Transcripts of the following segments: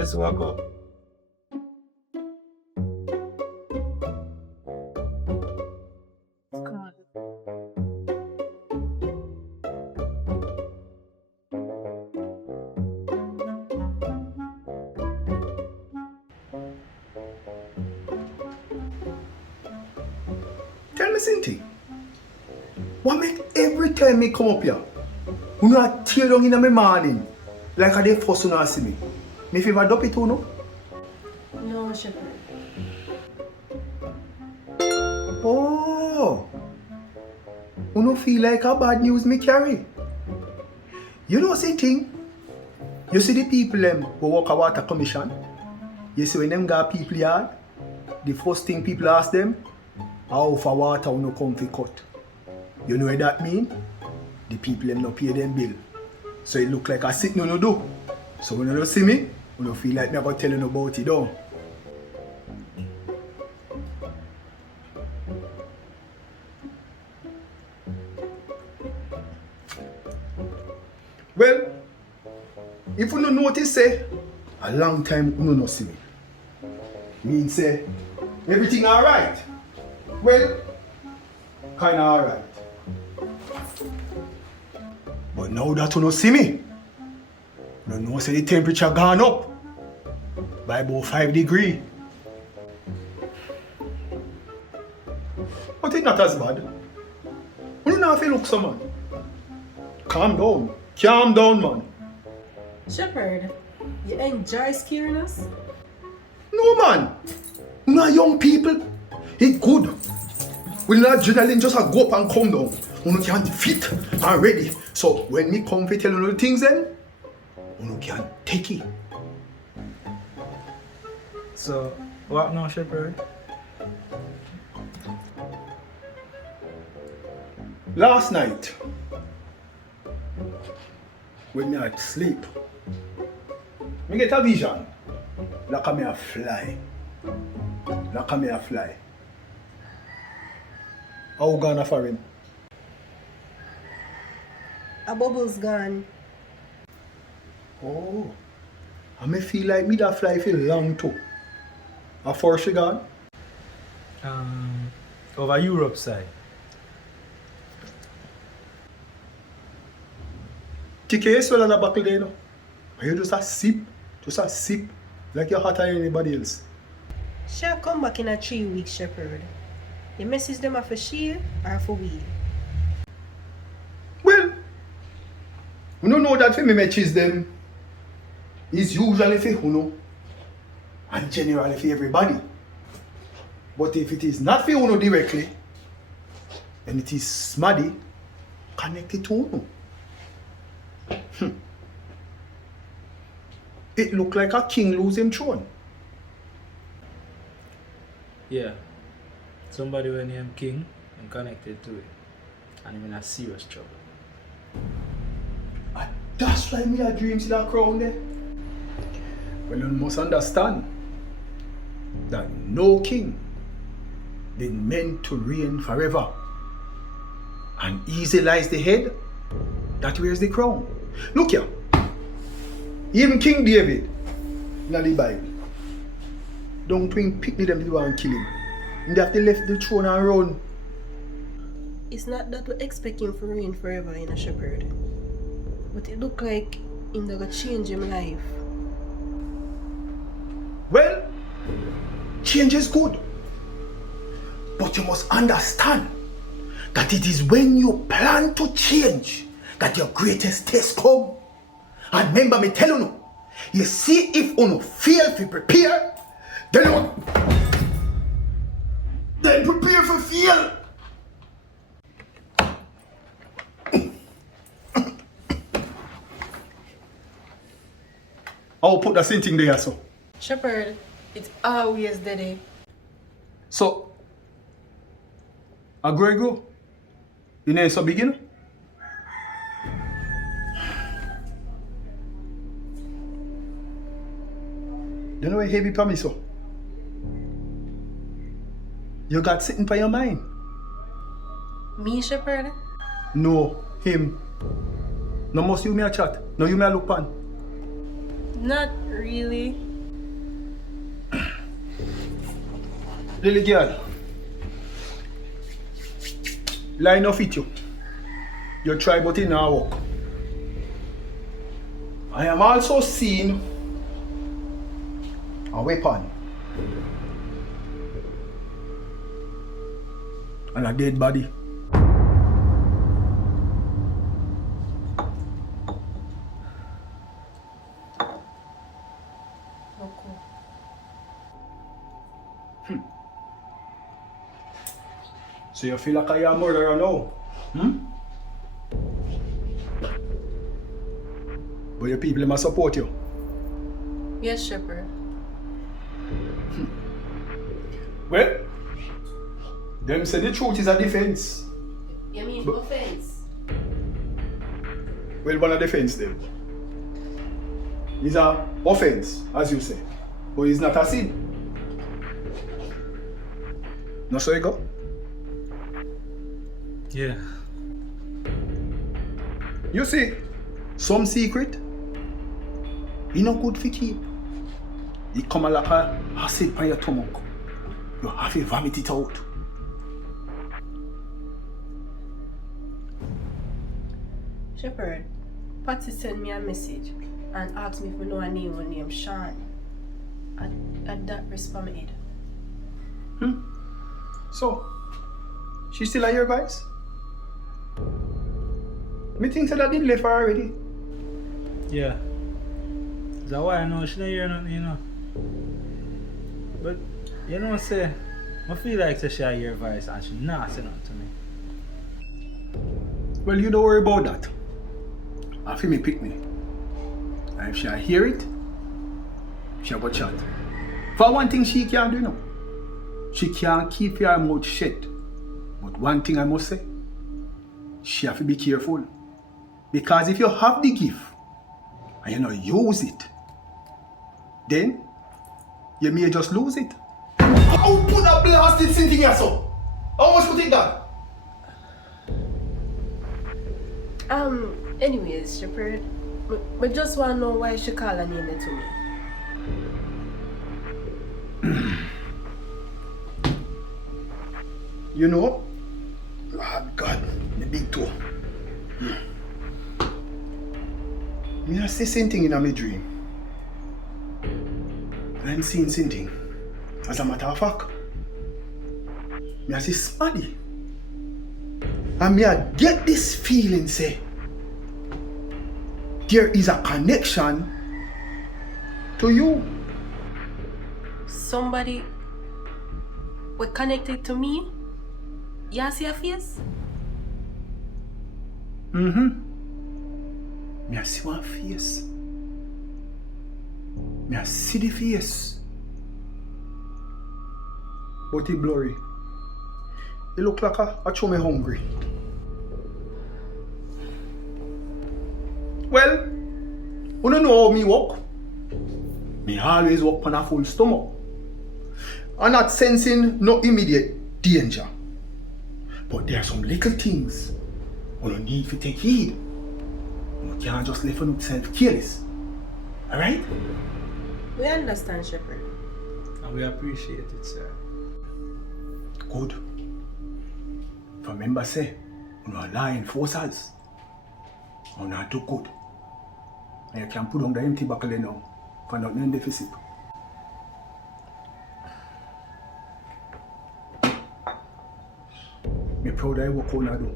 Guess who I go? God. Tell me something. What make every time me come up here, you know tear down in my morning, like I dey first you see me. Me fever dop it too, no? No, Shepherd. Oh, you no feel like a bad news me carry. You know something? You see the people them who work a water commission. You see when them got people yard, the first thing people ask them, how for water no come fi cut. You know what that mean? The people them no pay them bill. So it look like a sitting no do. So when you don't see me, you don't feel like me about telling you about it though. Well, if you don't notice, say, a long time you don't see me. Mean say, everything alright? Well, kinda alright. But now that you don't see me, you don't know say the temperature gone up by about 5 degrees. But it's not as bad. You don't have to look so man. Calm down. Calm down, man. Shepherd, you enjoy scaring us? No, man. We are young people. It's good. We not adrenaline just go up and come down. We can fit and ready. So when me come to tell you the things then, we can take it. So, what now, Shepherd? Last night, when me at sleep, me get a vision. Like me a fly. Like me a fly. How gonna for him? A bubble's gone. Oh. I me feel like me that fly feel long too. A for she gone? Over Europe side. TK swell on a buckle there, no? You just a sip, like you're hotter than anybody else. She'll come back in a 3 weeks, Shepherd. The message them are for she or for we? Well, we don't know that for me matches them is usually for Uno and generally for everybody. But if it is not for Uno directly, and it is Smaddy connected to Uno. It look like a king losing throne. Yeah. Somebody when named King and connected to it. And I'm in a serious trouble. And that's why me a dreams in that crown there. Well, you must understand that no king been meant to reign forever. And easy lies the head that wears the crown. Look here. Even King David in the Bible, don't twin pick them to go and kill him. And they have to left the throne and run. It's not that we expect him to reign forever in a Shepherd. But it look like him gonna change him life. Well, change is good. But you must understand that it is when you plan to change that your greatest test come. And remember me telling you, you see if you fail to prepare, then prepare for fail. I'll put the same thing there so. Shepherd, it's always Daddy. So, a Grego, you know so begin? You know what heavy promise so? You got sitting by your mind. Me, Shepherd? No, him. No must you me a chat. No you me a look pan. Not really. Lily girl. Line of it you. You try but it not work. I am also seeing a weapon and a dead body. Okay. So you feel like I am a murderer now? But your people must support you. Yes, Shepherd. Well, them say the truth is a defense. You mean offense? Well, one a defense then. It's a offense, as you say. But it's not a sin. No, so you go? Yeah. You see, some secret, it no good for keep. It come like a acid on your stomach. You have to vomit it out. Shepherd, Patsy sent me a message and asked me if I know a name named Sean. And that responded. So, she still at your advice? Me think that I did leave her already. Yeah. That's why I know she don't hear nothing, you know. But, you know what I say? I feel like she hear your voice and she not say nothing to me. Well, you don't worry about that. I feel me pick me. And if she hear it, she go chat. For one thing she can't do, you know. She can't keep her mouth shut. But one thing I must say, she have to be careful. Because if you have the gift and you don't use it, then you may just lose it. How put a blasted thing here, so? How much you take that? Anyways, Shepherd, I just want to know why she called her name to me. You know, Lord God, the big toe. Me I see same thing in my dream. I'm seeing same thing. As a matter of fact, me I see somebody. And me I get this feeling say, there is a connection to you. Somebody were connected to me? You see her face? Me I see one face. Me I see the face. But it blurry. It look like a show me hungry. Well, you don't know how me walk. Me always walk on a full stomach. I'm not sensing no immediate danger. But there are some little things you don't need to take heed. You can't just let yourself careless. Alright? We understand, Shepherd. And we appreciate it, sir. Good. Remember say, you are lying forces. You not do good. And you can put on the empty buckle now. For not in deficit. Me proud of what you do.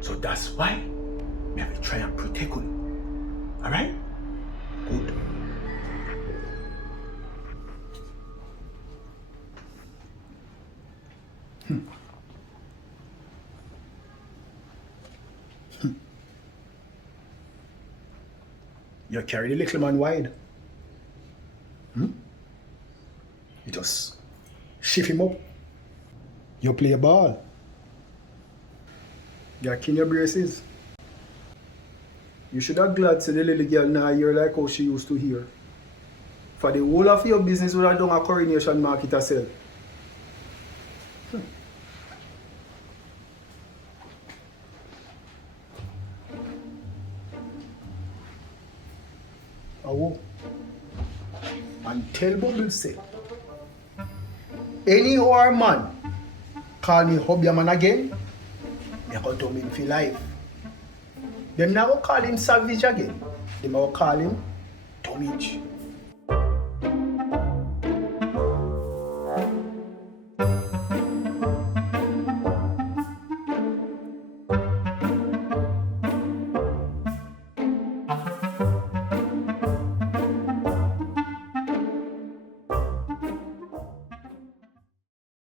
So that's why me have to try and protect you. Alright? Good. You carry the little man wide. You just shift him up. You play a ball. You clean your braces. You should have glad to the little girl now hear like how she used to hear. For the whole of your business would have done a coronation market herself. Oh, and tell Bubble say, any war man call me hubby man again, me go to him for life. Them now call him savage again. Them now call him Tomich.